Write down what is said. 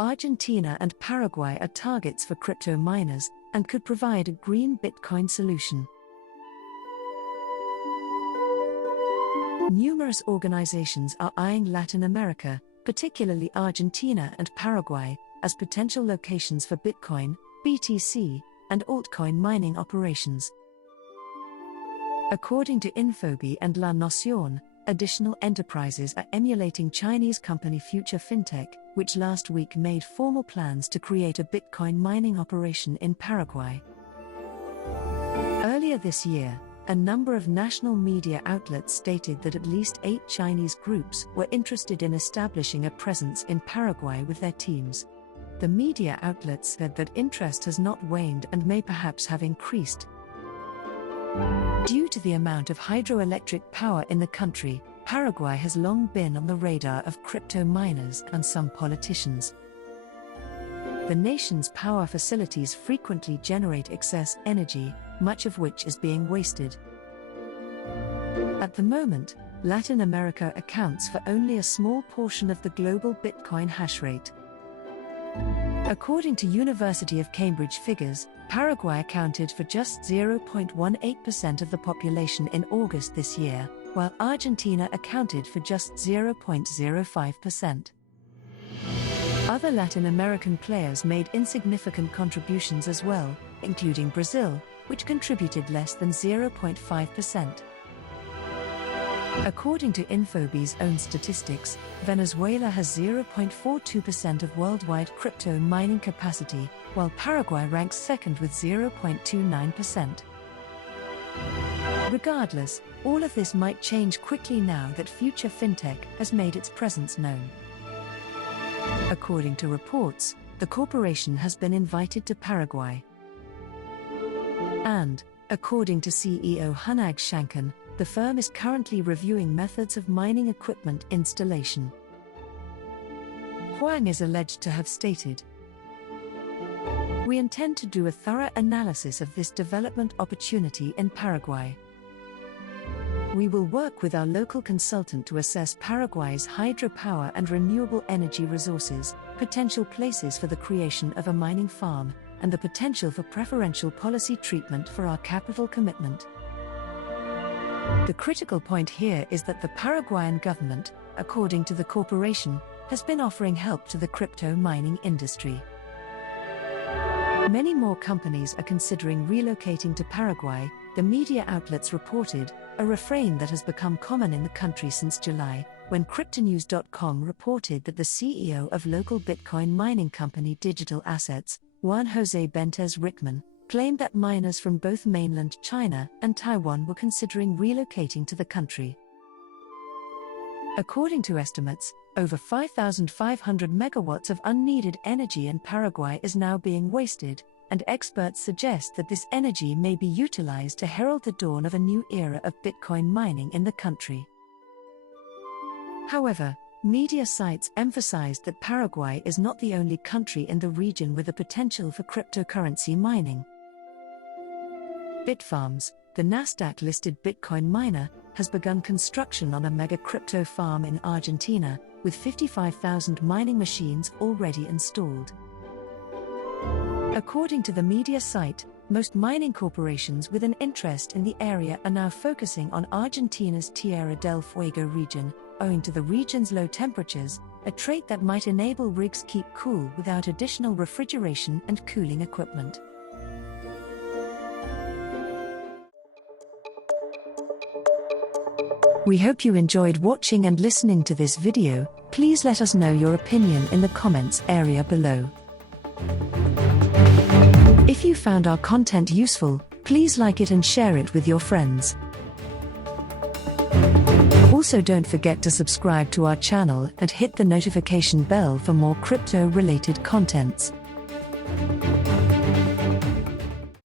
Argentina and Paraguay are targets for crypto miners and could provide a green Bitcoin solution. Numerous organizations are eyeing Latin America, particularly Argentina and Paraguay, as potential locations for Bitcoin, BTC, and altcoin mining operations. According to Infobi and La Nación, additional enterprises are emulating Chinese company Future Fintech, which last week made formal plans to create a Bitcoin mining operation in Paraguay. Earlier this year, a number of national media outlets stated that at least 8 Chinese groups were interested in establishing a presence in Paraguay with their teams. The media outlets said that interest has not waned and may perhaps have increased. Due to the amount of hydroelectric power in the country, Paraguay has long been on the radar of crypto miners and some politicians. The nation's power facilities frequently generate excess energy, much of which is being wasted. At the moment, Latin America accounts for only a small portion of the global Bitcoin hash rate. According to University of Cambridge figures, Paraguay accounted for just 0.18% of the population in August this year, while Argentina accounted for just 0.05%. Other Latin American players made insignificant contributions as well, including Brazil, which contributed less than 0.5%. According to Infobi's own statistics, Venezuela has 0.42% of worldwide crypto mining capacity, while Paraguay ranks second with 0.29%. Regardless, all of this might change quickly now that Future Fintech has made its presence known. According to reports, the corporation has been invited to Paraguay. And, according to CEO Hunag Shankan, the firm is currently reviewing methods of mining equipment installation. Huang is alleged to have stated, "We intend to do a thorough analysis of this development opportunity in Paraguay. We will work with our local consultant to assess Paraguay's hydropower and renewable energy resources, potential places for the creation of a mining farm, and the potential for preferential policy treatment for our capital commitment." The critical point here is that the Paraguayan government, according to the corporation, has been offering help to the crypto mining industry. Many more companies are considering relocating to Paraguay, the media outlets reported, a refrain that has become common in the country since July, when CryptoNews.com reported that the CEO of local Bitcoin mining company Digital Assets, Juan Jose Bentes Rickman, claimed that miners from both mainland China and Taiwan were considering relocating to the country. According to estimates, over 5,500 megawatts of unneeded energy in Paraguay is now being wasted, and experts suggest that this energy may be utilized to herald the dawn of a new era of Bitcoin mining in the country. However, media sites emphasized that Paraguay is not the only country in the region with the potential for cryptocurrency mining. Bitfarms, the Nasdaq-listed Bitcoin miner, has begun construction on a mega crypto farm in Argentina, with 55,000 mining machines already installed. According to the media site, most mining corporations with an interest in the area are now focusing on Argentina's Tierra del Fuego region, owing to the region's low temperatures, a trait that might enable rigs keep cool without additional refrigeration and cooling equipment. We hope you enjoyed watching and listening to this video. Please let us know your opinion in the comments area below. If you found our content useful, please like it and share it with your friends. Also, don't forget to subscribe to our channel and hit the notification bell for more crypto-related contents.